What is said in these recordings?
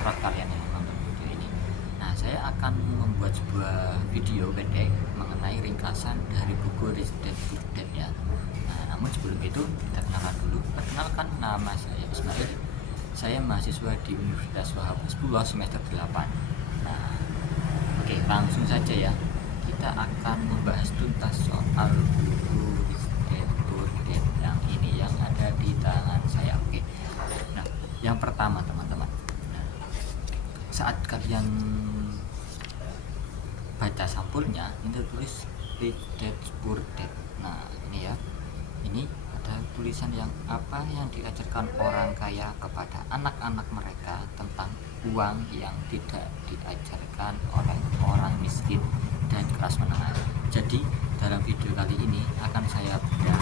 terserah kalian yang menonton video ini. Nah, saya akan membuat sebuah video pendek mengenai ringkasan dari buku Rich Dad Poor Dad ya. Nah, namun sebelum itu kita kenalan dulu. Perkenalkan, nama saya Ismail. Saya mahasiswa di Universitas Wahab Hasbullah semester 8. Nah, oke, langsung saja ya. Kita akan membahas tuntas soal buku Rich Dad Poor Dad yang ini yang ada di tangan saya. Oke. Nah, yang pertama teman-teman. Nah, saat kalian baca sampulnya ini tertulis Rich Dad Poor Dad. Nah, ini ya. Ini ada tulisan yang apa yang diajarkan orang kaya kepada anak-anak mereka tentang uang yang tidak diajarkan oleh orang miskin dan kelas menengah. Jadi dalam video kali ini akan saya bedah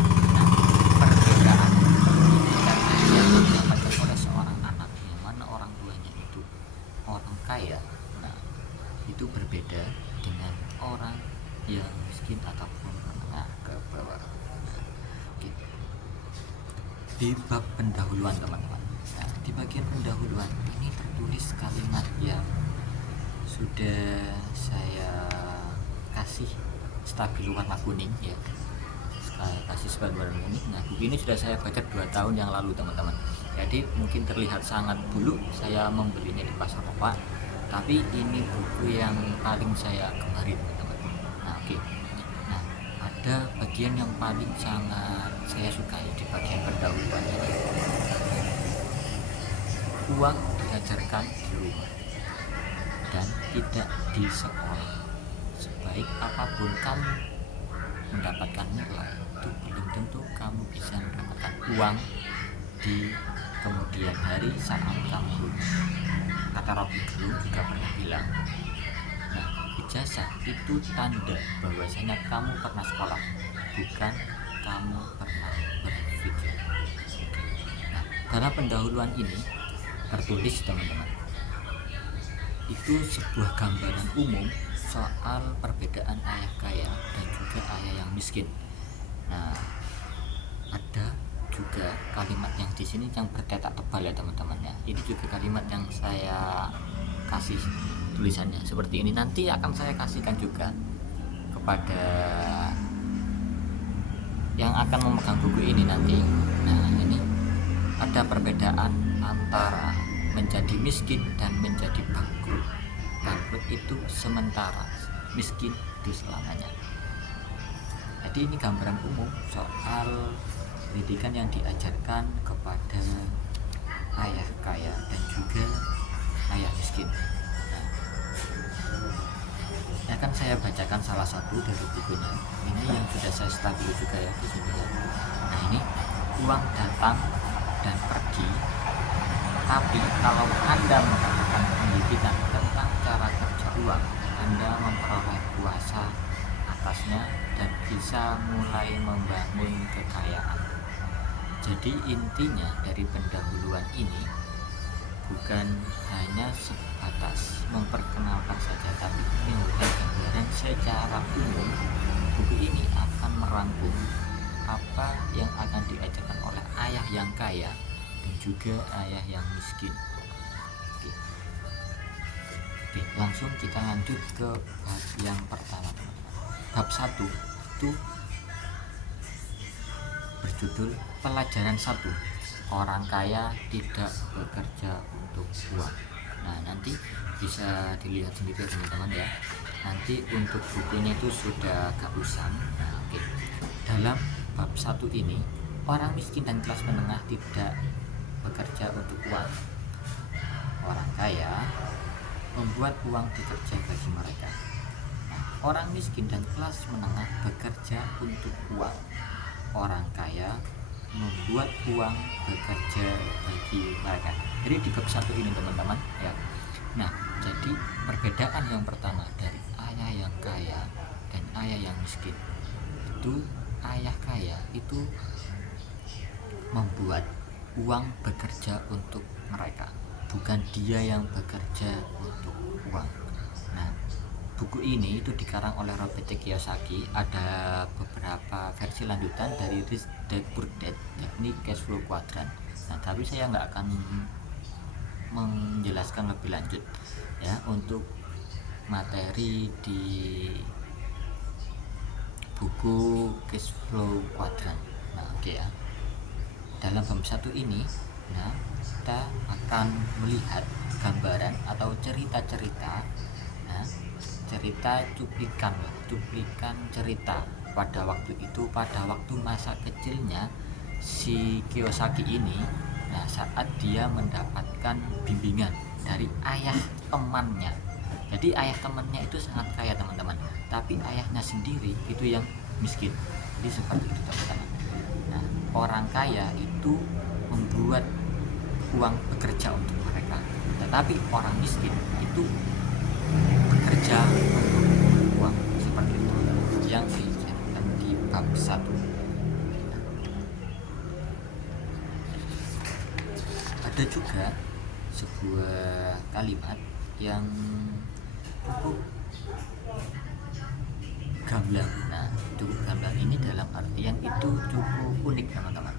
perbedaan pendidikan yang didapatkan oleh seorang anak yang mana orang tuanya itu orang kaya. Nah, itu berbeda dengan orang yang miskin ataupun menengah ke bawah. Di bab pendahuluan teman-teman. Nah, di bagian pendahuluan ini tertulis kalimat yang sudah saya kasih stabilo warna kuning ya. Saya kasih sebagai warna kuning. Nah, buku ini sudah saya baca 2 tahun yang lalu teman-teman. Jadi mungkin terlihat sangat dulu saya membelinya di pasar Opa, tapi ini buku yang paling saya gemari teman-teman. Nah, oke. Nah, ada bagian yang paling sangat saya sukai di bagian pendahuluan ini. Uang diajarkan di rumah dan tidak di sekolah. Sebaik apapun kamu mendapatkan nilai, itu belum tentu kamu bisa mendapatkan uang di kemudian hari saat kamu lulus. Kata Rocky Gerung juga pernah bilang, nah, ijazah itu tanda bahwasanya kamu pernah sekolah, bukan kamu pernah berpikir. Nah, dalam pendahuluan ini tertulis teman-teman, itu sebuah gambaran umum soal perbedaan ayah kaya dan juga ayah yang miskin. Nah, ada juga kalimat yang di sini yang bercetak tebal ya teman-teman ya. Ini juga kalimat yang saya kasih tulisannya seperti ini. Nanti akan saya kasihkan juga kepada yang akan memegang buku ini nanti. Nah, ini ada perbedaan antara menjadi miskin dan menjadi bangkrut. Bangkrut itu sementara, miskin itu selamanya. Jadi ini gambaran umum soal pendidikan yang diajarkan kepada ayah kaya dan juga ayah miskin. Nah, akan saya bacakan salah satu dari bukunya. Ini yang sudah saya stabilo juga ya di sini ya. Nah, ini uang datang dan pergi, tapi kalau Anda mendapatkan pendidikan tentang cara kerja uang, Anda memperoleh kuasa atasnya dan bisa mulai membangun kekayaan. Jadi intinya dari pendahuluan ini bukan hanya sebatas memperkenalkan saja, tapi memberikan gambaran secara umum. Buku ini akan merangkum apa yang akan diajarkan oleh ayah yang kaya dan juga ayah yang miskin. Oke, langsung kita lanjut ke bab yang pertama teman-teman. Bab 1 itu berjudul pelajaran 1, orang kaya tidak bekerja untuk uang. Nah, nanti bisa dilihat sendiri teman-teman ya. Nanti untuk bukunya itu sudah agak usang. Nah, oke. Dalam bab 1 ini, orang miskin dan kelas menengah tidak bekerja untuk uang. Orang kaya membuat uang bekerja bagi mereka. Nah, orang miskin dan kelas menengah bekerja untuk uang. Orang kaya membuat uang bekerja bagi mereka. Jadi di bab 1 ini teman-teman ya. Nah, jadi perbedaan yang pertama dari ayah yang kaya dan ayah yang miskin itu, ayah kaya itu membuat uang bekerja untuk mereka, bukan dia yang bekerja untuk uang. Nah, buku ini itu dikarang oleh Robert Kiyosaki. Ada beberapa versi lanjutan dari Rich Dad Poor Dad, yakni Cash Flow Quadrant. Nah, tapi saya nggak akan menjelaskan lebih lanjut ya untuk materi di buku cash flow quadrant. Nah, oke ya. Dalam bab 1 ini, nah, kita akan melihat gambaran atau cerita-cerita, nah, cerita cuplikan cerita pada waktu itu, pada waktu masa kecilnya si Kiyosaki ini. Nah, saat dia mendapatkan bimbingan dari ayah temannya. Jadi ayah temannya itu sangat kaya teman-teman, tapi ayahnya sendiri itu yang miskin. Jadi seperti itu teman-teman. Nah, orang kaya itu membuat uang bekerja untuk mereka, tetapi orang miskin itu bekerja untuk uang. Seperti itu yang dijelaskan di bab 1. Ada juga sebuah kalimat yang cukup gamblang. Nah, cukup gamblang ini dalam artian itu cukup unik teman-teman.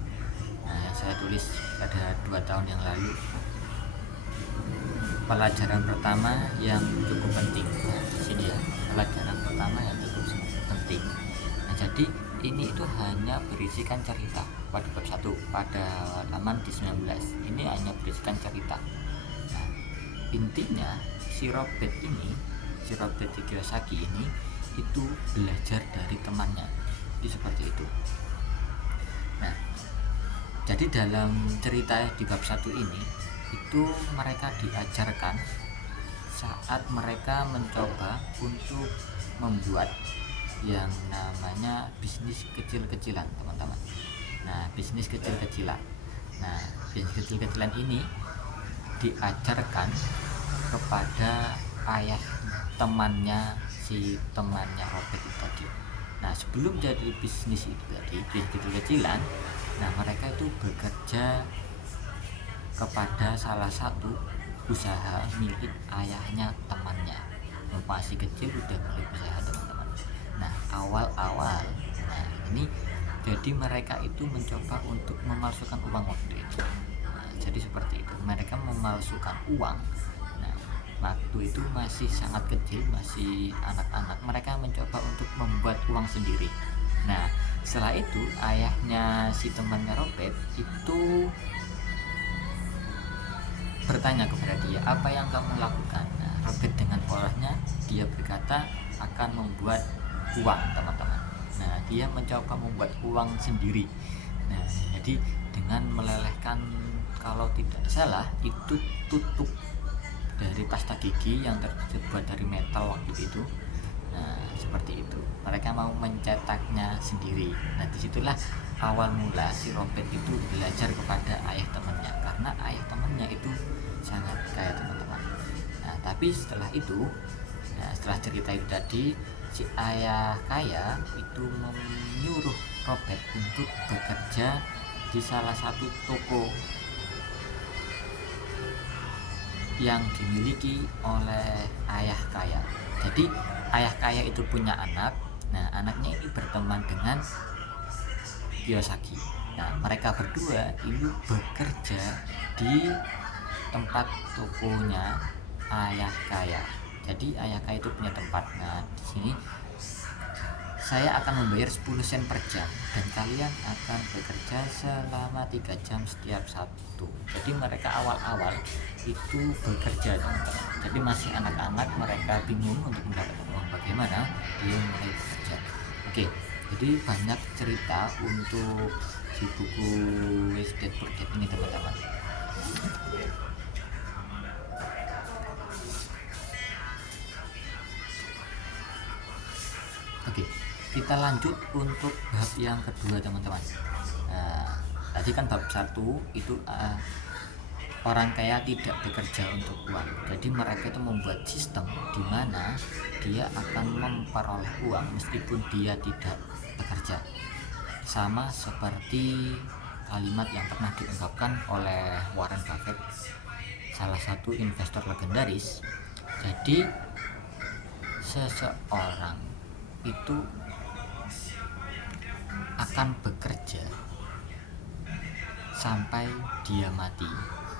Nah, yang saya tulis pada 2 tahun yang lalu, pelajaran pertama yang cukup penting. Nah, di sini ya, pelajaran pertama yang cukup penting. Nah, jadi ini itu hanya berisikan cerita pada bab 1 pada halaman di 19. Ini hanya berisikan cerita. Nah, intinya si Robert Kiyosaki ini itu belajar dari temannya. Jadi seperti itu. Nah, jadi dalam cerita di bab 1 ini itu mereka diajarkan saat mereka mencoba untuk membuat yang namanya bisnis kecil-kecilan teman-teman. Nah, bisnis kecil-kecilan. Nah, bisnis kecil-kecilan ini diajarkan kepada ayah temannya Robert itu tadi. Nah, sebelum jadi bisnis itu tadi, bisnis kecil-kecilan, nah mereka itu bekerja kepada salah satu usaha milik ayahnya temannya. Masih kecil udah mulai usaha teman-teman. Nah, awal-awal, nah ini jadi mereka itu mencoba untuk memalsukan uang waktu itu. Nah, jadi seperti itu, mereka memalsukan uang. Nah, waktu itu masih sangat kecil, masih anak-anak, mereka mencoba untuk membuat uang sendiri. Nah, setelah itu ayahnya si temannya Robert itu bertanya kepada dia, apa yang kamu lakukan? Nah, Robert dengan polosnya dia berkata akan membuat uang teman-teman. Nah, dia mencoba membuat uang sendiri. Nah, jadi dengan melelehkan, kalau tidak salah itu tutup dari pasta gigi yang terbuat dari metal waktu itu. Nah, seperti itu. Mereka mau mencetaknya sendiri. Nah, disitulah awal mula si Robert itu belajar kepada ayah temannya, karena ayah temannya itu sangat kaya teman-teman. Nah, tapi setelah itu, nah, setelah cerita itu tadi, si ayah kaya itu menyuruh Robert untuk bekerja di salah satu toko yang dimiliki oleh ayah kaya. Jadi ayah kaya itu punya anak. Nah, anaknya ini berteman dengan Kiyosaki. Nah, mereka berdua ini bekerja di tempat tokonya ayah kaya. Jadi ayah kaya itu punya tempat. Nah, di sini saya akan membayar 10 sen per jam dan kalian akan bekerja selama 3 jam setiap Sabtu. Jadi mereka awal-awal itu bekerja teman-teman. Jadi masih anak-anak, mereka bingung untuk mendapatkan uang, bagaimana dia mulai bekerja. Oke, jadi banyak cerita untuk di buku Rich Dad Poor Dad ini teman-teman. Oke, kita lanjut untuk bab yang kedua teman-teman. Nah, tadi kan bab 1 itu orang kaya tidak bekerja untuk uang. Jadi mereka itu membuat sistem di mana dia akan memperoleh uang meskipun dia tidak bekerja. Sama seperti kalimat yang pernah diungkapkan oleh Warren Buffett, salah satu investor legendaris. Jadi seseorang itu akan bekerja sampai dia mati,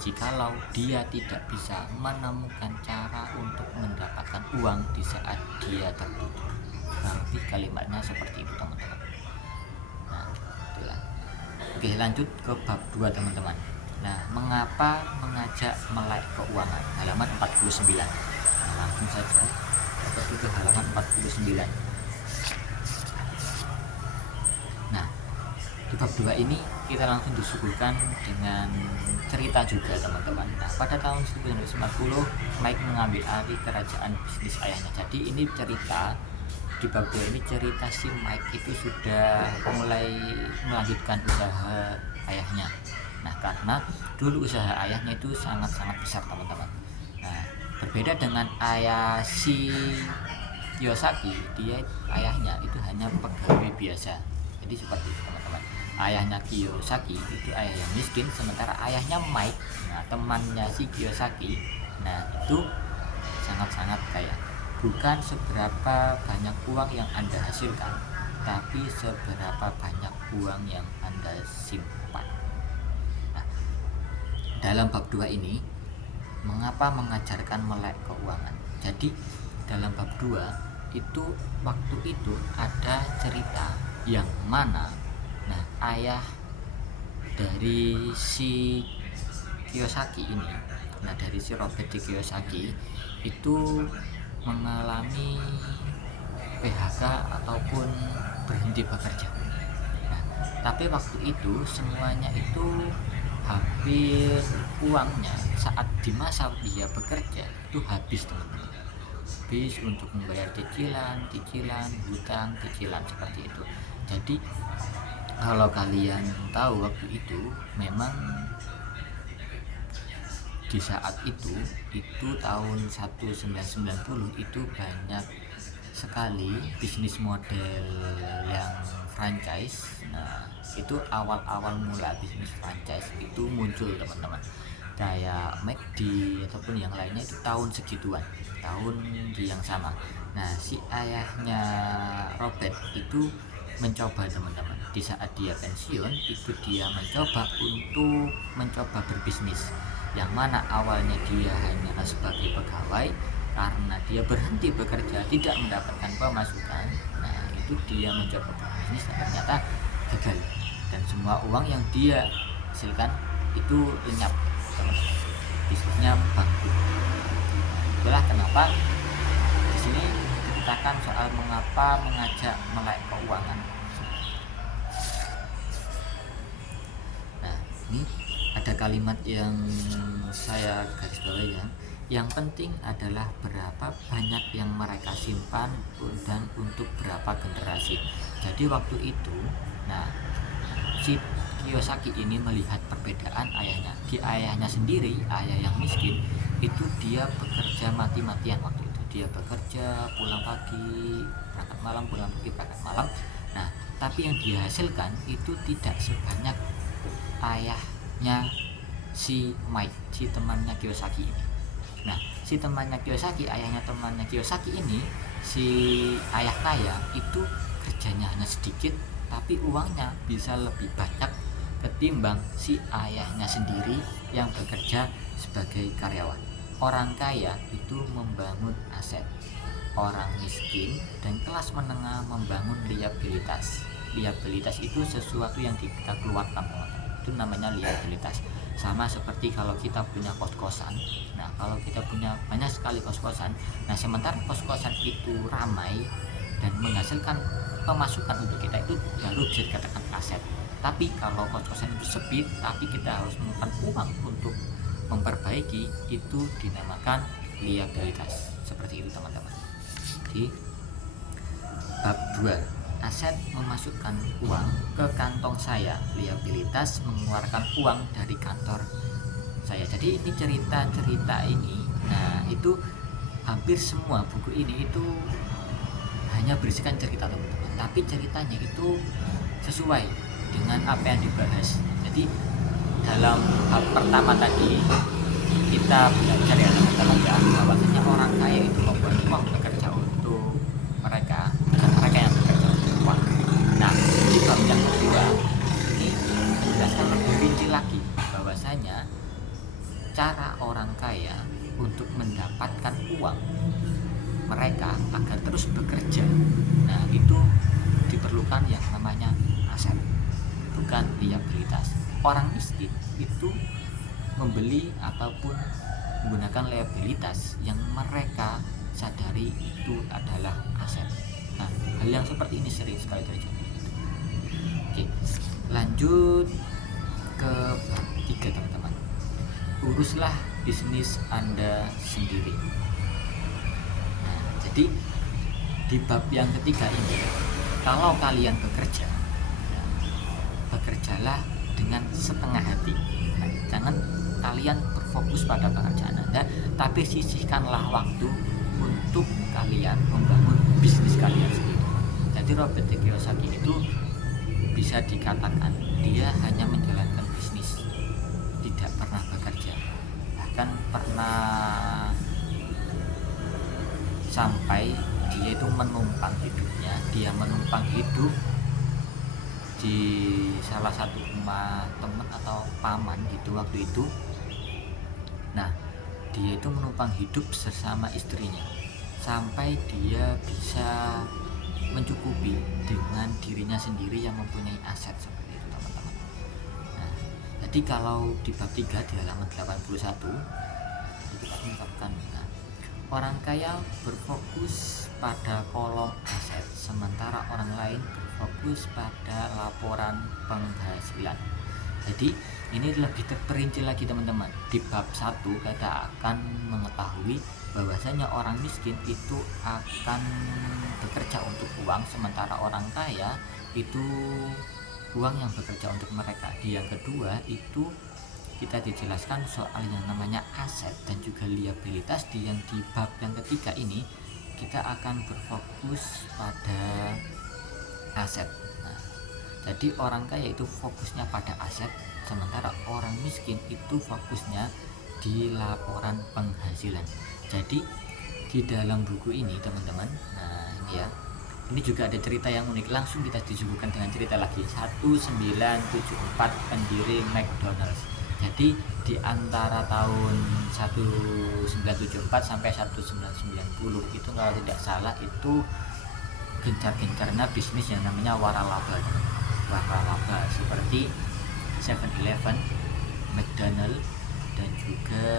jikalau dia tidak bisa menemukan cara untuk mendapatkan uang di saat dia terbutuh. Kurang lebih kalimatnya seperti itu teman-teman. Nah itulah. Oke, lanjut ke bab 2 teman-teman. Nah, mengapa mengajak melek keuangan? Halaman 49. Nah, langsung saja ke halaman 49. Nah, di bab 2 ini kita langsung disuguhkan dengan cerita juga teman-teman. Nah, pada tahun 1940 Mike mengambil alih kerajaan bisnis ayahnya. Jadi ini cerita di bab 2 ini cerita si Mike itu sudah mulai melanjutkan usaha ayahnya. Nah, karena dulu usaha ayahnya itu sangat-sangat besar teman-teman. Nah, berbeda dengan ayah si Kiyosaki, ayahnya itu hanya pegawai biasa. Jadi seperti itu teman-teman. Ayahnya Kiyosaki itu ayah yang miskin, sementara ayahnya Mike, nah temannya si Kiyosaki, nah itu sangat-sangat kaya. Bukan seberapa banyak uang yang Anda hasilkan, tapi seberapa banyak uang yang Anda simpan. Nah, dalam bab 2 ini, mengapa mengajarkan melek keuangan? Jadi, dalam bab 2 itu, waktu itu ada cerita yang mana, nah ayah dari si Kiyosaki ini, nah dari si Robert Kiyosaki itu mengalami PHK ataupun berhenti bekerja. Nah, tapi waktu itu semuanya itu hampir uangnya saat di masa dia bekerja itu habis teman-teman. Habis untuk membayar cicilan, hutang, cicilan seperti itu. Jadi kalau kalian tahu waktu itu memang di saat itu tahun 1990 itu banyak sekali bisnis model yang franchise. Nah itu awal-awal mula bisnis franchise itu muncul teman-teman, kayak McD ataupun yang lainnya itu tahun segituan, tahun di yang sama. Nah si ayahnya Robert itu mencoba teman-teman, di saat dia pensiun itu dia mencoba berbisnis, yang mana awalnya dia hanya sebagai pegawai. Karena dia berhenti bekerja, tidak mendapatkan pemasukan, nah itu dia mencoba berbisnis dan ternyata gagal, dan semua uang yang dia hasilkan itu lenyap teman-teman, bisnisnya bangkrut. Itulah kenapa di sini diceritakan soal mengapa mengajak melek keuangan. Nah ini ada kalimat yang saya garis bawahi ya. Yang penting adalah berapa banyak yang mereka simpan dan untuk berapa generasi. Jadi waktu itu, nah si Kiyosaki ini melihat perbedaan ayahnya. Di ayahnya sendiri, ayah yang miskin, itu dia bekerja mati-matian waktu itu. Dia bekerja pulang pagi, berangkat malam, pulang pagi, berangkat malam. Nah, tapi yang dihasilkan itu tidak sebanyak ayahnya si Mike, si temannya Kiyosaki ini. Nah, si temannya Kiyosaki, ayahnya temannya Kiyosaki ini, si ayah kaya itu kerjanya hanya sedikit, tapi uangnya bisa lebih banyak ketimbang si ayahnya sendiri yang bekerja sebagai karyawan. Orang kaya itu membangun aset, orang miskin dan kelas menengah membangun liabilitas. Liabilitas itu sesuatu yang kita keluarkan, itu namanya liabilitas. Sama seperti kalau kita punya kos-kosan. Nah kalau kita punya banyak sekali kos-kosan, nah sementara kos-kosan itu ramai dan menghasilkan pemasukan untuk kita, itu baru bisa dikatakan aset. Tapi kalau kos-kosan itu sepi tapi kita harus mengeluarkan uang untuk memperbaiki, itu dinamakan liabilitas. Seperti itu teman-teman. Di bab 2, aset memasukkan uang ke kantong saya, liabilitas mengeluarkan uang dari kantor saya. Jadi ini cerita-cerita ini, nah itu hampir semua buku ini itu hanya berisikan cerita teman-teman, tapi ceritanya itu sesuai dengan apa yang dibahas. Jadi dalam bab pertama tadi kita belajar ya teman-teman ya, bahwasanya orang kaya itu membuat uang bekerja untuk mereka dan mereka yang bekerja untuk uang. Nah di bab yang kedua ini menjelaskan lebih rinci lagi bahwasanya cara orang kaya untuk mendapatkan uang mereka agar terus bekerja. Nah, itu diperlukan yang namanya aset, bukan liabilitas. Orang miskin itu membeli ataupun menggunakan liabilitas yang mereka sadari itu adalah aset. Nah, hal yang seperti ini sering sekali terjadi. Oke, lanjut ke bab 3 teman-teman. Uruslah bisnis Anda sendiri. Nah, jadi di bab yang ketiga ini, kalau kalian bekerja, ya, bekerjalah dengan setengah hati. Nah, jangan kalian berfokus pada pekerjaan Anda, tapi sisihkanlah waktu untuk kalian membangun bisnis kalian sendiri. Jadi Robert Kiyosaki itu bisa dikatakan dia hanya menjalankan bisnis, tidak pernah bekerja. Bahkan pernah sampai dia itu menumpang hidupnya, dia menumpang hidup di salah satu rumah teman atau paman gitu waktu itu. Nah, dia itu menumpang hidup bersama istrinya sampai dia bisa mencukupi dengan dirinya sendiri yang mempunyai aset seperti itu teman-teman. Nah, jadi kalau di bab 3 di halaman 81 kita mengungkapkan, nah, orang kaya berfokus pada kolom aset sementara orang lain berfokus pada laporan penghasilan. Jadi ini lebih terperinci lagi teman-teman. Di bab 1 kita akan mengetahui bahwasanya orang miskin itu akan bekerja untuk uang, sementara orang kaya itu uang yang bekerja untuk mereka. Di yang kedua itu kita dijelaskan soal yang namanya aset dan juga liabilitas. Di bab yang ketiga ini kita akan berfokus pada aset. Jadi orang kaya itu fokusnya pada aset, sementara orang miskin itu fokusnya di laporan penghasilan. Jadi di dalam buku ini teman-teman, nah ini ya, ini juga ada cerita yang unik. Langsung kita disuguhkan dengan cerita lagi. 1974 pendiri McDonald's. Jadi di antara tahun 1974 sampai 1990 itu kalau tidak salah itu gencar-gencarnya bisnis yang namanya waralaba, seperti 7-Eleven, McDonald, dan juga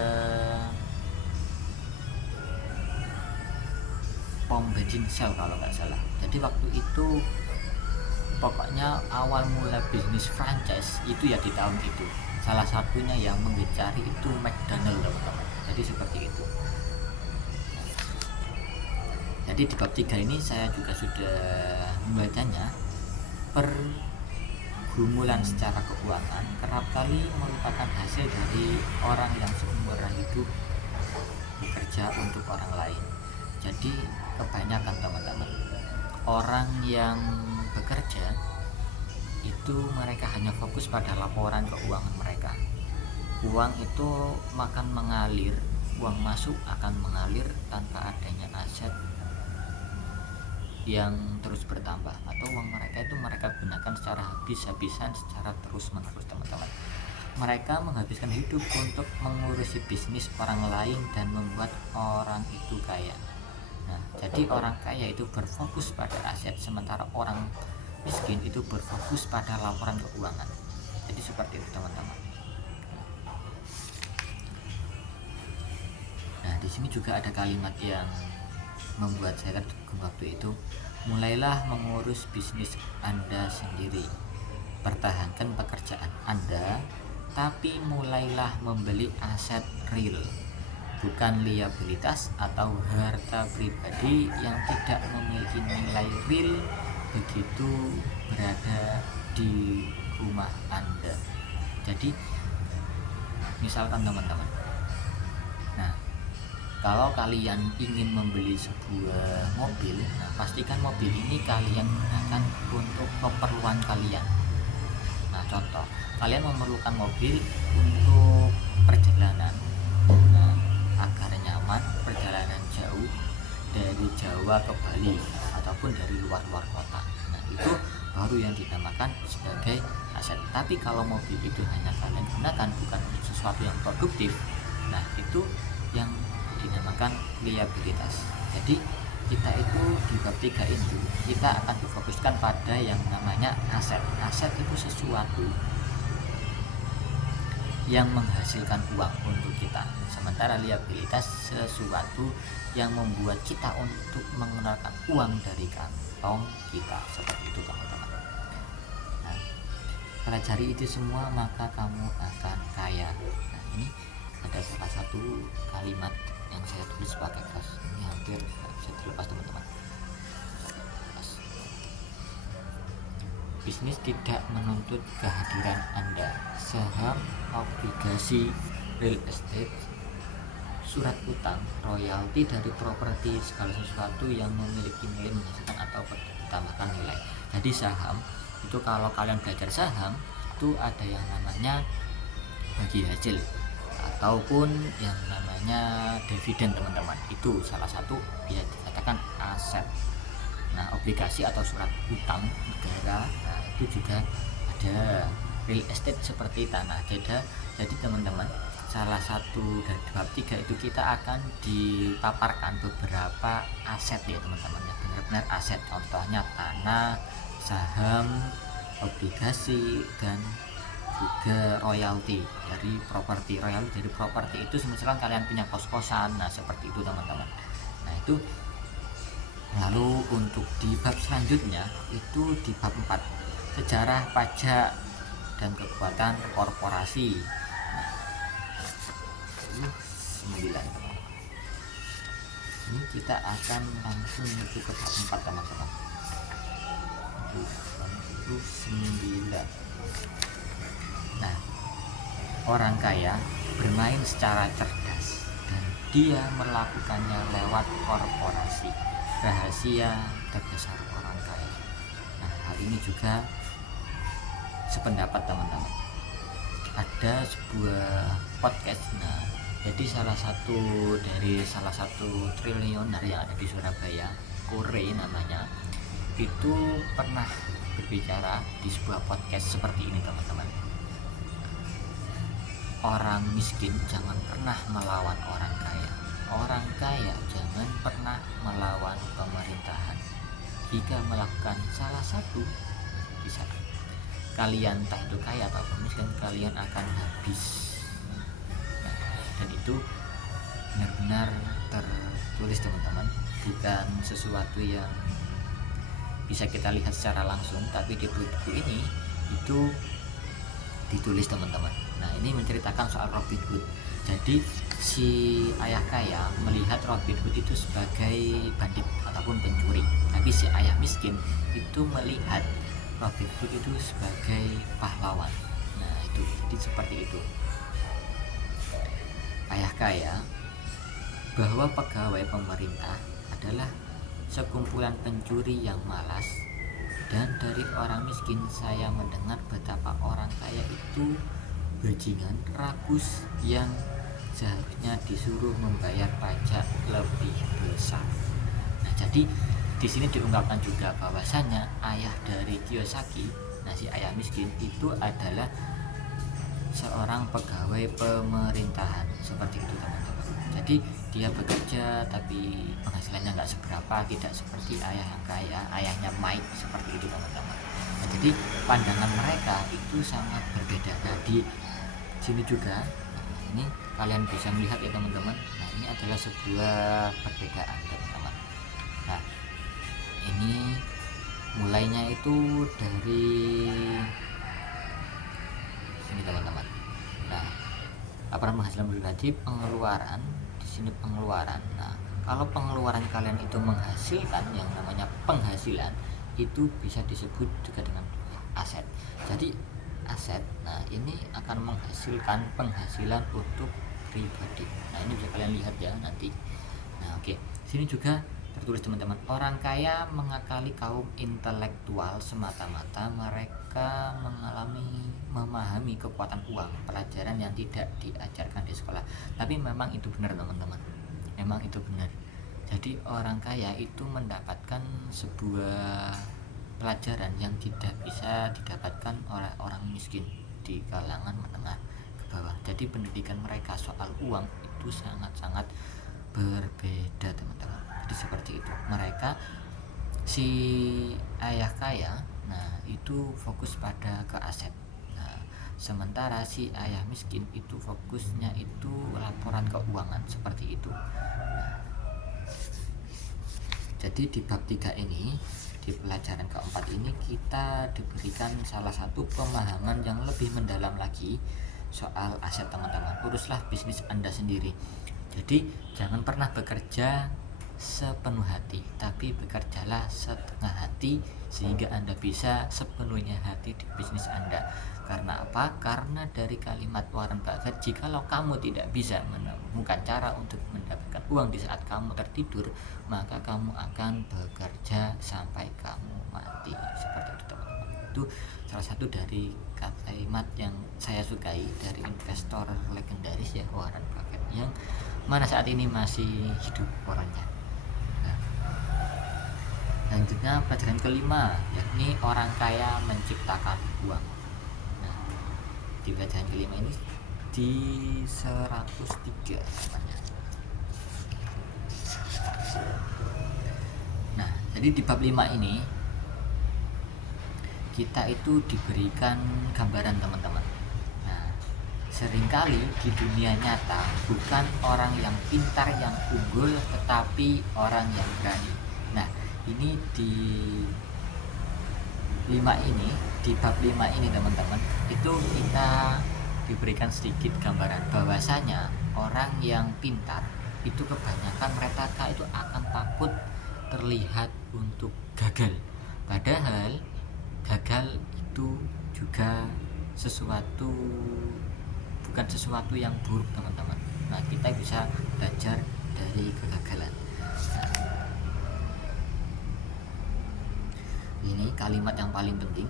pom bensin Shell kalau nggak salah. Jadi waktu itu pokoknya awal mula bisnis franchise itu ya di tahun itu. Salah satunya yang menggencari itu McDonald teman-teman. Jadi seperti itu. Jadi di bab 3 ini saya juga sudah membacanya. Pergumulan secara keuangan kerap kali merupakan hasil dari orang yang seumur hidup bekerja untuk orang lain. Jadi kebanyakan teman-teman orang yang bekerja itu mereka hanya fokus pada laporan keuangan mereka. Uang itu akan mengalir, uang masuk akan mengalir tanpa adanya aset yang terus bertambah, atau uang mereka itu mereka gunakan secara habis-habisan, secara terus-menerus teman-teman. Mereka menghabiskan hidup untuk mengurusi bisnis orang lain dan membuat orang itu kaya. Nah, jadi orang kaya itu berfokus pada aset, sementara orang miskin itu berfokus pada laporan keuangan. Jadi seperti itu teman-teman. Nah, di sini juga ada kalimat yang membuat saya tergugum waktu itu. Mulailah mengurus bisnis Anda sendiri. Pertahankan pekerjaan Anda, tapi mulailah membeli aset real, bukan liabilitas atau harta pribadi yang tidak memiliki nilai real begitu berada di rumah Anda. Jadi misalkan teman-teman, nah kalau kalian ingin membeli sebuah mobil, nah pastikan mobil ini kalian gunakan untuk keperluan kalian. Nah contoh, kalian memerlukan mobil untuk perjalanan, nah, agar nyaman perjalanan jauh dari Jawa ke Bali ataupun dari luar kota. Nah itu baru yang dinamakan sebagai aset. Tapi kalau mobil itu hanya kalian gunakan bukan sesuatu yang produktif, Nah, itu yang dinamakan liabilitas. Jadi kita itu di bab 3 itu kita akan difokuskan pada yang namanya aset. Aset itu sesuatu yang menghasilkan uang untuk kita, sementara liabilitas sesuatu yang membuat kita untuk mengeluarkan uang dari kantong kita, seperti itu teman-teman. Nah, pelajari itu semua maka kamu akan kaya. Nah, ini ada salah satu kalimat yang saya tulis pakai kertas, ini hampir bisa dilepas teman-teman. Bisnis tidak menuntut kehadiran Anda. Saham, obligasi, real estate, surat utang, royalti dari properti, segala sesuatu yang memiliki nilai menghasilkan atau ditambahkan nilai. Jadi saham itu, kalau kalian belajar saham itu ada yang namanya bagi hasil ataupun yang namanya dividen teman-teman. Itu salah satu bisa dikatakan aset. Nah, obligasi atau surat utang negara, nah itu juga ada. Real estate seperti tanah. Jadi teman-teman, salah satu dari bab 3 itu kita akan dipaparkan beberapa aset ya teman-teman, ya benar-benar aset. Contohnya tanah, saham, obligasi, dan juga royalti dari properti. Royalti dari properti itu misalkan kalian punya kos-kosan, nah seperti itu teman-teman. Nah itu. Lalu untuk di bab selanjutnya itu di bab 4, sejarah pajak dan kekuatan korporasi. Nah, 9 teman-teman. Ini kita akan langsung menuju ke bab 4 teman-teman. Itu 9. Nah, orang kaya bermain secara cerdas dan dia melakukannya lewat korporasi. Rahasia terbesar orang kaya. Nah, hal ini juga sependapat teman-teman. Ada sebuah podcast, nah jadi salah satu triliuner yang ada di Surabaya, Kore namanya, itu pernah berbicara di sebuah podcast seperti ini teman-teman. Orang miskin jangan pernah melawan orang kaya. Orang kaya jangan pernah melawan pemerintahan. Jika melakukan salah satu, bisa kalian entah itu kaya atau miskin, kalian akan habis. Nah, dan itu benar-benar tertulis teman-teman, bukan sesuatu yang bisa kita lihat secara langsung, tapi di buku ini itu ditulis teman-teman. Nah, ini menceritakan soal Robin Hood. Jadi si ayah kaya melihat Robin Hood itu sebagai bandit ataupun pencuri, tapi si ayah miskin itu melihat Robin Hood itu sebagai pahlawan. Nah, itu jadi seperti itu. Ayah kaya bahwa pegawai pemerintah adalah sekumpulan pencuri yang malas, dan dari orang miskin saya mendengar betapa orang kaya itu bajingan rakus yang seharusnya disuruh membayar pajak lebih besar. Nah, jadi di sini diungkapkan juga bahwasanya ayah dari Kiyosaki, nah si ayah miskin itu adalah seorang pegawai pemerintahan, seperti itu teman-teman. Jadi dia bekerja tapi penghasilannya nggak seberapa, tidak seperti ayah yang kaya, ayahnya Mike, seperti itu teman-teman. Nah, jadi pandangan mereka itu sangat berbeda. Nah, di sini juga, nah, ini kalian bisa melihat ya teman-teman. Nah, ini adalah sebuah perbedaan teman-teman. Nah, ini mulainya itu dari sini teman-teman. Nah, laporan penghasilan pribadi, pengeluaran di sini pengeluaran. Nah, kalau pengeluaran kalian itu menghasilkan yang namanya penghasilan, itu bisa disebut juga dengan aset. Jadi aset, nah ini akan menghasilkan penghasilan untuk pribadi. Nah, ini bisa kalian lihat ya nanti. Nah, oke. Sini juga tertulis teman-teman, orang kaya mengakali kaum intelektual semata-mata mereka memahami kekuatan uang, pelajaran yang tidak diajarkan di sekolah. Tapi memang itu benar teman-teman, memang itu benar. Jadi orang kaya itu mendapatkan sebuah pelajaran yang tidak bisa didapatkan oleh orang miskin di kalangan menengah ke bawah. Jadi pendidikan mereka soal uang itu sangat-sangat berbeda teman-teman. Jadi seperti itu, mereka si ayah kaya nah itu fokus pada ke aset, nah sementara si ayah miskin itu fokusnya itu laporan keuangan seperti itu. Jadi di bab 3 ini, di pelajaran keempat ini, kita diberikan salah satu pemahaman yang lebih mendalam lagi soal aset teman-teman. Uruslah bisnis Anda sendiri. Jadi jangan pernah bekerja sepenuh hati, tapi bekerjalah setengah hati sehingga Anda bisa sepenuhnya hati di bisnis Anda. Karena apa? Karena dari kalimat Warren Buffett, jikalau kamu tidak bisa menemukan cara untuk mendapatkan uang di saat kamu tertidur, maka kamu akan bekerja sampai kamu mati. Seperti itu teman-teman. Itu salah satu dari kalimat yang saya sukai dari investor legendaris ya, Warren Buffett, yang mana saat ini masih hidup orangnya. Selanjutnya pelajaran kelima, yakni orang kaya menciptakan uang. Nah, di pelajaran kelima ini di 103 namanya. Nah, jadi di bab 5 ini kita itu diberikan gambaran teman-teman. Nah, seringkali di dunia nyata bukan orang yang pintar yang unggul, tetapi orang yang berani. Nah, ini di 5 ini, di bab 5 ini teman-teman, itu kita diberikan sedikit gambaran bahwasanya orang yang pintar itu kebanyakan mereka itu akan takut terlihat untuk gagal, padahal gagal itu juga bukan sesuatu yang buruk teman-teman. Nah, kita bisa belajar dari kegagalan. Ini kalimat yang paling penting.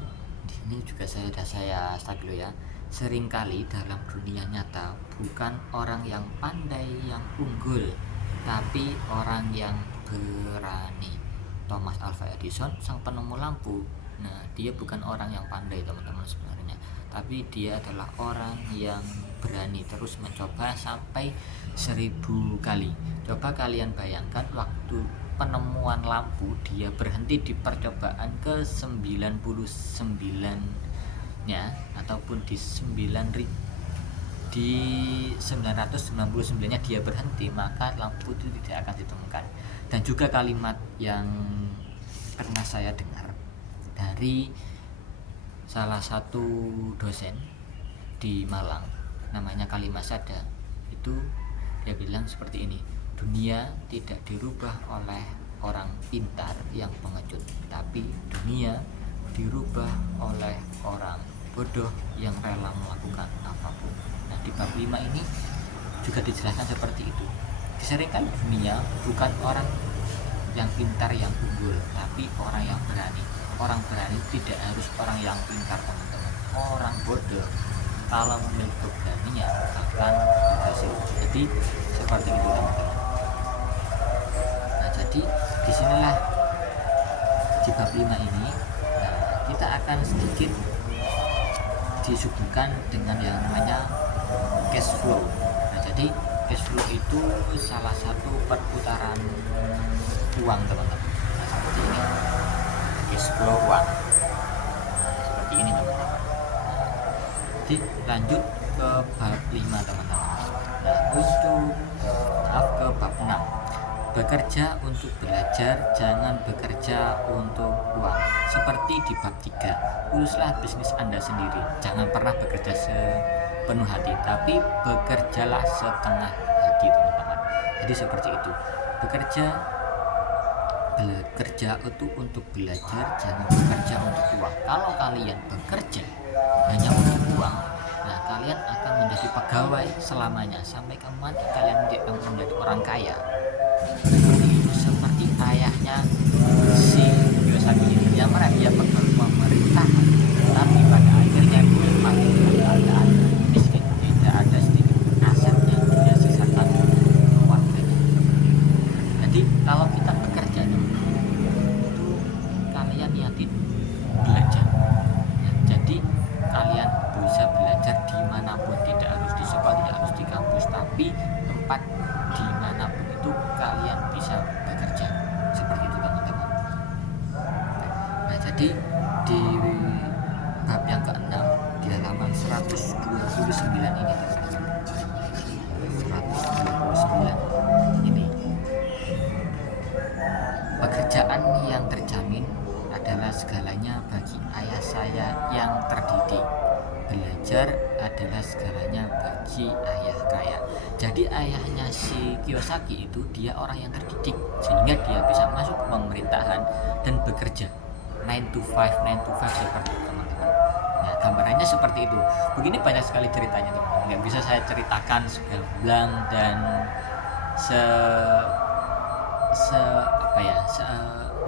Ini juga saya start dulu ya. Seringkali dalam dunia nyata bukan orang yang pandai yang unggul, tapi orang yang berani. Thomas Alva Edison, sang penemu lampu. Nah, dia bukan orang yang pandai teman-teman sebenarnya, tapi dia adalah orang yang berani terus mencoba sampai 1000 kali. Coba kalian bayangkan waktu penemuan lampu dia berhenti di percobaan ke 99 nya, ataupun di 999 nya dia berhenti, maka lampu itu tidak akan ditemukan. Dan juga kalimat yang pernah saya dengar dari salah satu dosen di Malang, namanya Kalimas Sada, itu dia bilang seperti ini: dunia tidak dirubah oleh orang pintar yang pengecut, tapi dunia dirubah oleh orang bodoh yang rela melakukan apapun. Nah, di bab 5 ini juga dijelaskan seperti itu. Seringkali dunia bukan orang yang pintar yang unggul, tapi orang yang berani. Orang berani tidak harus orang yang pintar teman-teman. Orang bodoh kalau memiliki keberanian akan berhasil. Jadi seperti itu teman-teman. Nah, jadi disinilah di bab 5 ini kita akan sedikit disuguhkan dengan yang namanya cash flow. Nah, jadi cash flow itu salah satu perputaran uang teman-teman. Nah, seperti ini cash flow uang. Seperti ini teman-teman. Jadi lanjut ke bab 5 teman-teman. Nah, ke bab 6. Bekerja untuk belajar, jangan bekerja untuk uang. Seperti di bab 3, uruslah bisnis Anda sendiri. Jangan pernah bekerja sepenuh hati, tapi bekerjalah setengah hati teman-teman. Jadi seperti itu. Bekerja itu untuk belajar, jangan bekerja untuk uang. Kalau kalian bekerja hanya untuk uang, nah kalian akan menjadi pegawai selamanya sampai kamu mati. Kalian tidak akan menjadi orang kaya. Seperti ayahnya si Kiyosaki yang mana dia pemerintah, tapi pada akhirnya dia mati dalam keadaan miskin, tidak ada sedikit aset yang dia sisakan keluarganya. Jadi kalau kita bekerja itu kalian niatin belajar ya, jadi kalian bisa belajar dimanapun, tidak harus di tempat dimanapun itu kalian bisa bekerja, seperti itu teman-teman. Nah, jadi di bab yang ke-6 di halaman 129 ini teman-teman, 129 ini, pekerjaan yang terjamin adalah segalanya bagi ayah saya yang terdidik. Belajar adalah segalanya bagi ayah kaya. Jadi ayahnya si Kiyosaki itu dia orang yang terdidik, sehingga dia bisa masuk ke pemerintahan dan bekerja 9 to 5 seperti itu teman-teman. Nah, gambarannya seperti itu. Begini banyak sekali ceritanya teman-teman, nggak bisa saya ceritakan segamblang dan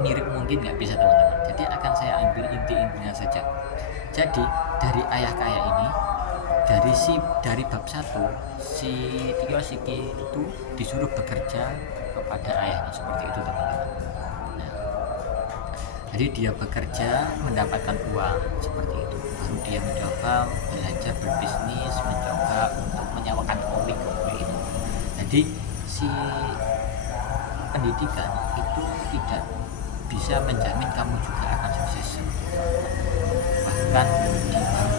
mirip mungkin, nggak bisa teman-teman. Jadi akan saya ambil inti-intinya saja. Jadi dari ayah kaya ini, dari bab 1 si Kiyosaki itu disuruh bekerja kepada ayahnya, seperti itu teman-teman. Nah, jadi dia bekerja mendapatkan uang seperti itu, baru dia mencoba belajar berbisnis, mencoba untuk menyewakan komik itu. Jadi si pendidikan itu tidak bisa menjamin kamu juga akan sukses. Bahkan di bab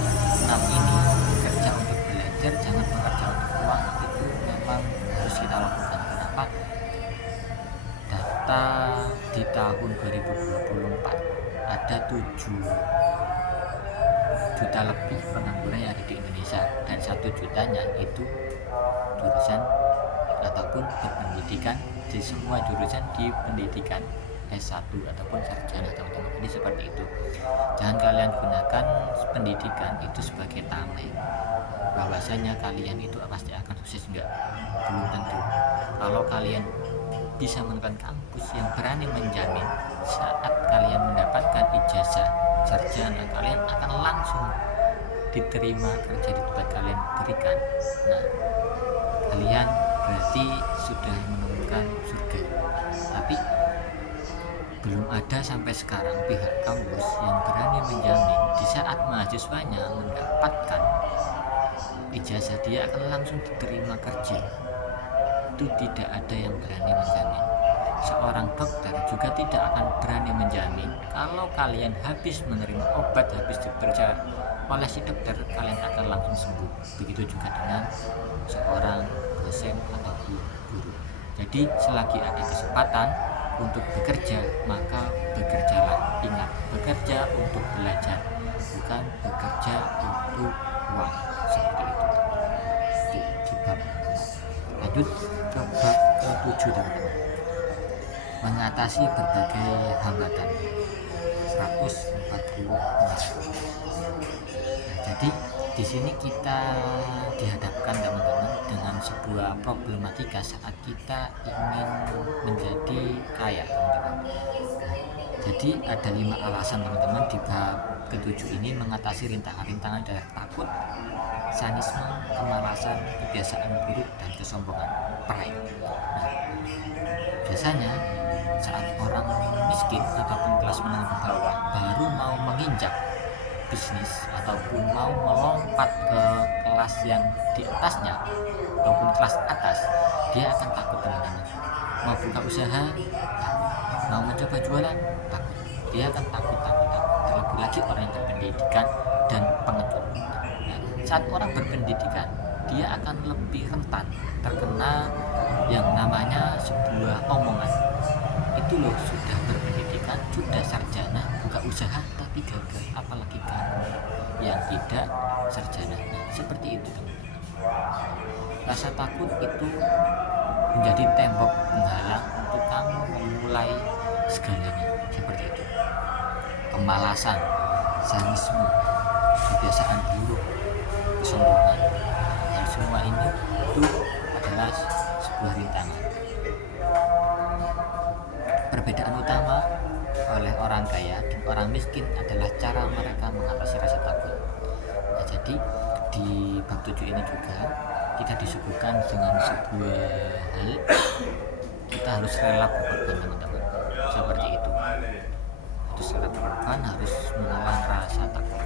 6 ini, bekerja untuk belajar, jangan bekerja untuk uang, itu memang harus kita lakukan. Kenapa? Data di tahun 2024 ada 7 juta lebih pengangguran yang ada di Indonesia, dan 1 jutanya itu jurusan ataupun berpendidikan di semua jurusan di pendidikan S1 ataupun sarjana teman-teman. Ini seperti itu. Jangan kalian gunakan pendidikan itu sebagai tameng bahwasanya kalian itu pasti akan sukses, enggak, belum tentu. Kalau kalian bisa menemukan kampus yang berani menjamin saat kalian mendapatkan ijazah sarjana kalian akan langsung diterima kerja di tempat kalian berikan, nah kalian berarti sudah menemukan surga. Tapi belum ada sampai sekarang pihak kampus yang berani menjamin di saat mahasiswanya mendapatkan ijazah dia akan langsung diterima kerja. Itu tidak ada yang berani menjamin. Seorang dokter juga tidak akan berani menjamin kalau kalian habis menerima obat, habis diperiksa oleh si dokter, kalian akan langsung sembuh. Begitu juga dengan seorang dosen atau guru. Jadi selagi ada kesempatan untuk bekerja, maka bekerjalah. Ingat, bekerja untuk belajar, bukan bekerja untuk uang. Seperti itu. Di bab. Lanjut ke bab ke-7 teman-teman. Mengatasi berbagai hambatan, 140. Nah, jadi di sini kita dihadapkan teman-teman dengan sebuah problematika saat kita ingin menjadi kaya teman-teman. Jadi ada 5 alasan teman-teman di bab ke-7 ini mengatasi rintangan-rintangan dari takut, sanisme, kemalasan, kebiasaan buruk, dan kesombongan, pride. Nah, biasanya saat orang miskin ataupun kelas menengah ke bawah baru mau menginjak bisnis ataupun mau melompat ke kelas yang di atasnya ataupun kelas atas, dia akan takut teman-teman. Mau buka usaha takut, mau mencoba jualan takut, dia akan takut. Terlebih lagi orang yang berpendidikan dan pengecut. Nah, saat orang berpendidikan dia akan lebih rentan terkena yang namanya sebuah omongan. Itu loh, sudah berpendidikan, sudah sarjana, buka usaha tapi gagal, apalagi kamu yang tidak sarjana. Nah, seperti itu teman-teman. Rasa takut itu menjadi tembok penghalang untuk kamu memulai segalanya, seperti itu. Kemalasan, sanisme, kebiasaan buruk, kesombongan, dan semua ini itu adalah sebuah rintangan. Perbedaan utama oleh orang kaya dan orang miskin adalah cara mereka mengatasi rasa takut. Nah, jadi di bab 7 ini juga kita disuguhkan dengan sebuah hal, kita harus rela berkorban teman-teman, seperti itu. Harus rela berkorban, harus menelan rasa takut.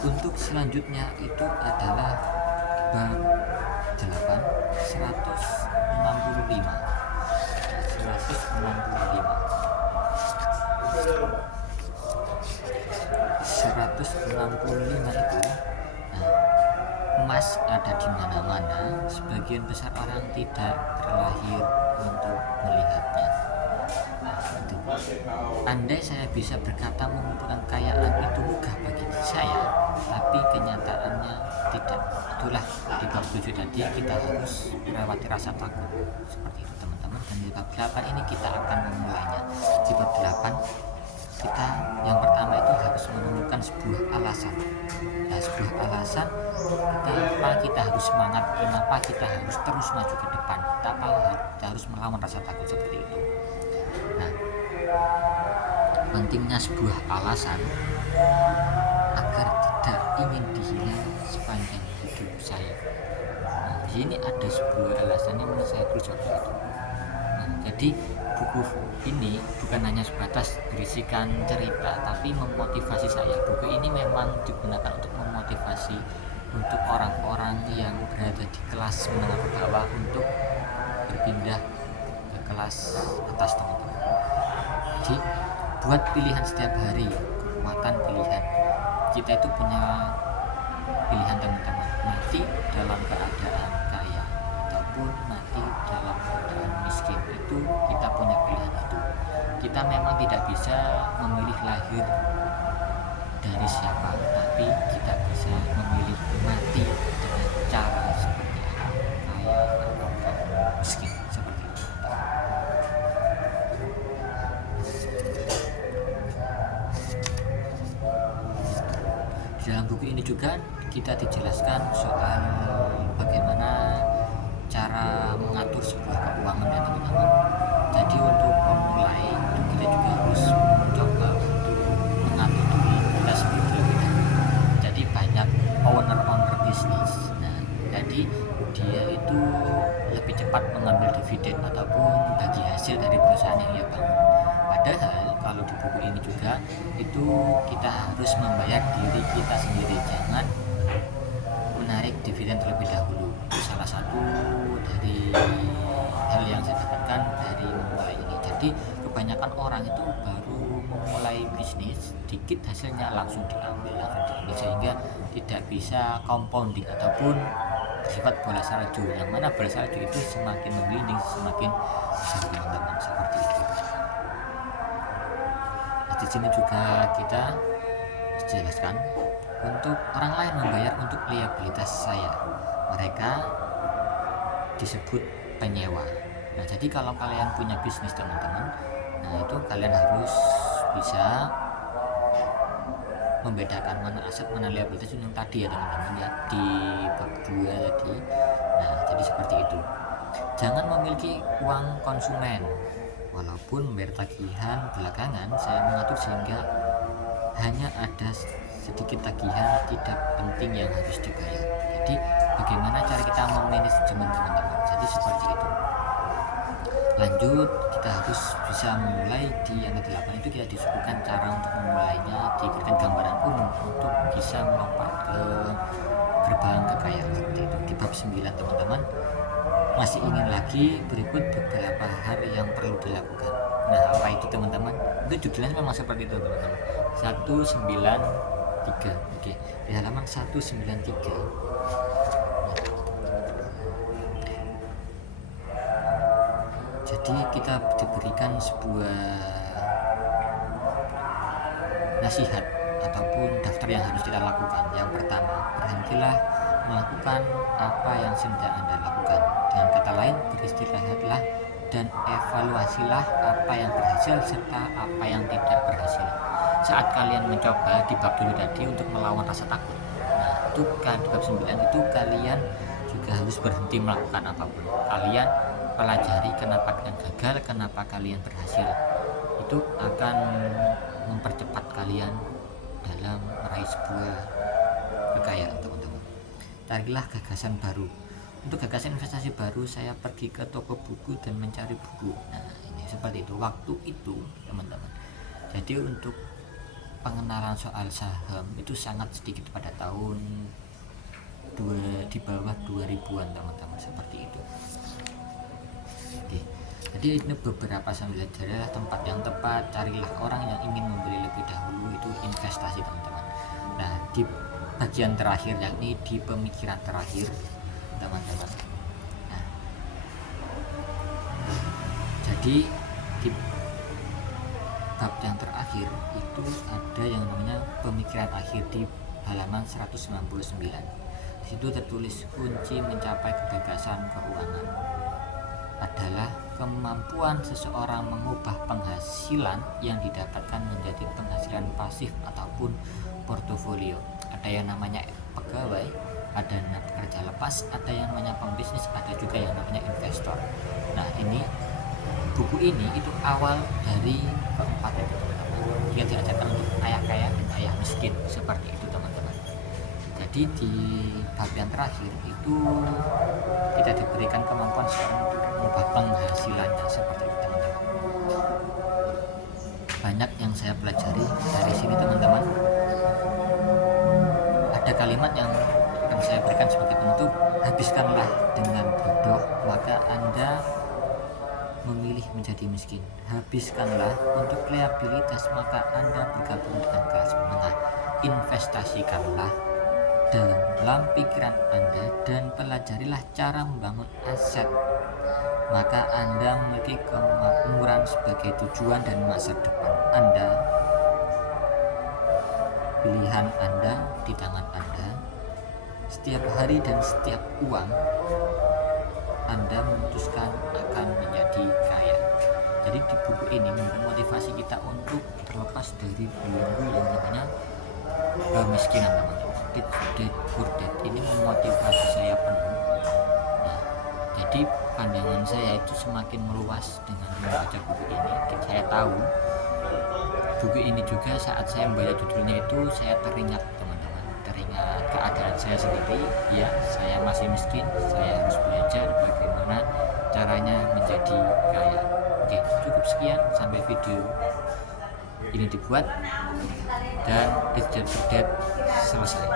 Untuk selanjutnya itu adalah bab ke-8 165 itu, nah, emas ada di mana-mana. Sebagian besar orang tidak terlahir untuk melihatnya. Itu. Andai saya bisa berkata mengumpulkan kekayaan itu mudah bagi saya, tapi kenyataannya tidak. Itulah di bab 7 tadi kita harus melewati rasa takut seperti itu teman-teman. Dan di bab 8 ini kita akan memulainya. Di bab 8 kita yang pertama itu harus menemukan sebuah alasan. Nah, sebuah alasan kenapa kita harus semangat, kenapa kita harus terus maju ke depan, kenapa kita harus melawan rasa takut seperti itu. Nah, pentingnya sebuah alasan agar tidak ingin dihilang sepanjang hidup saya. Nah, di sini ada sebuah alasan yang menurut saya crucial itu. Nah, jadi buku ini bukan hanya sebatas berisikan cerita, tapi memotivasi saya. Buku ini memang digunakan untuk memotivasi untuk orang-orang yang berada di kelas menengah ke bawah untuk berpindah ke kelas atas teman-teman. Jadi buat pilihan setiap hari, kekuatan pilihan. Kita itu punya pilihan teman-teman, mati dalam keadaan kaya ataupun mati dalam keadaan miskin. Itu kita punya pilihan itu. Kita memang tidak bisa memilih lahir dari siapa, tapi kita bisa memilih mati dengan cara seperti apa, kaya atau miskin, seperti itu. Di dalam buku ini juga kita dijelaskan soal bagaimana cara mengatur sebuah keuangan ya teman-teman. Jadi untuk pemulai itu kita juga harus mencoba untuk mengatur diri kita sendiri terlebih dahulu. Jadi banyak owner bisnis. Nah, jadi dia itu lebih cepat mengambil dividen ataupun bagi hasil dari perusahaan yang ia bangun. Padahal kalau di buku ini juga itu kita harus membayar diri kita sendiri, jangan menarik dividen terlebih dahulu. Itu salah satu dari hal yang saya dapatkan dari memulai ini. Jadi kebanyakan orang itu baru memulai bisnis, dikit hasilnya langsung diambil sehingga tidak bisa compounding ataupun bersifat bola salju, yang mana bola salju itu semakin memblending semakin besar teman-teman, seperti itu. Di sini juga kita jelaskan untuk orang lain membayar untuk liabilitas saya, mereka disebut penyewa. Nah, jadi kalau kalian punya bisnis teman-teman, nah itu kalian harus bisa membedakan mana aset mana liabilitas yang tadi ya teman-teman ya, di bab 2 tadi. Nah, jadi seperti itu. Jangan memiliki uang konsumen. Walaupun membayar tagihan belakangan saya mengatur sehingga hanya ada sedikit tagihan tidak penting yang harus dibayar. Jadi bagaimana cara kita memanajemen teman-teman, jadi seperti itu. Lanjut, kita harus bisa memulai di yang ke-8 itu kita disuguhkan cara untuk memulainya, diberikan gambaran umum untuk bisa melompat ke gerbang kekayaan seperti itu. Di bab 9 teman-teman masih ingin lagi, berikut beberapa hal yang perlu dilakukan. Nah, apa itu teman-teman? Itu judulnya memang seperti itu teman-teman. 193. Oke, di halaman 193. Jadi kita diberikan sebuah nasihat ataupun daftar yang harus kita lakukan. Yang pertama, berhentilah melakukan apa yang sedang Anda lakukan. Dengan kata lain, beristirahatlah dan evaluasilah apa yang berhasil serta apa yang tidak berhasil. Saat kalian mencoba di bab dulu tadi untuk melawan rasa takut, nah itu kan di bab 9 itu kalian juga harus berhenti melakukan apapun. Kalian pelajari kenapa kalian gagal, kenapa kalian berhasil. Itu akan mempercepat kalian dalam meraih sebuah kekayaan teman-teman. Carilah gagasan baru. Untuk gagasan investasi baru saya pergi ke toko buku dan mencari buku. Nah ini seperti itu waktu itu teman-teman. Jadi untuk pengenalan soal saham itu sangat sedikit pada tahun di bawah 2000-an teman-teman, seperti itu. Oke, jadi ini beberapa sambil carilah tempat yang tepat, carilah orang yang ingin membeli lebih dahulu, itu investasi teman-teman. Nah, di bagian terakhir yakni di pemikiran terakhir teman-teman. Nah, jadi di bab yang terakhir itu ada yang namanya pemikiran akhir di halaman 199. Di situ tertulis kunci mencapai kebebasan keuangan adalah kemampuan seseorang mengubah penghasilan yang didapatkan menjadi penghasilan pasif ataupun portofolio. Ada yang namanya pegawai, ada yang pekerja lepas, ada yang namanya pembisnis, ada juga yang namanya investor. Nah, ini buku ini itu awal dari keempat itu teman-teman. Jika diajarkan untuk ayah kaya dan ayah miskin, seperti itu teman-teman. Jadi di bab yang terakhir itu kita diberikan kemampuan seorang untuk mengubah penghasilannya, seperti itu teman-teman. Banyak yang saya pelajari dari sini teman-teman. Ada kalimat yang akan saya berikan sebagai penutup: habiskanlah dengan bodoh maka Anda memilih menjadi miskin. Habiskanlah untuk liabilitas maka Anda bergabung dengan kelas menengah. Investasikanlah dalam pikiran Anda dan pelajarilah cara membangun aset, maka Anda memiliki kemakmuran sebagai tujuan dan masa depan Anda. Pilihan Anda di tangan Anda. Setiap hari dan setiap uang Anda memutuskan akan menjadi kaya. Jadi di buku ini memotivasi kita untuk terlepas dari belenggu yang namanya kemiskinan teman-teman. Rich Dad Poor Dad ini memotivasi saya penuh. Nah, jadi pandangan saya itu semakin meluas dengan membaca buku ini. Saya tahu buku ini juga saat saya membaca judulnya itu saya teringat teman-teman, teringat keadaan saya sendiri. Ya, saya masih miskin, saya harus belajar bagaimana caranya menjadi kaya. Oke, cukup sekian sampai video ini dibuat dan Rich Dad Poor Dad selesai.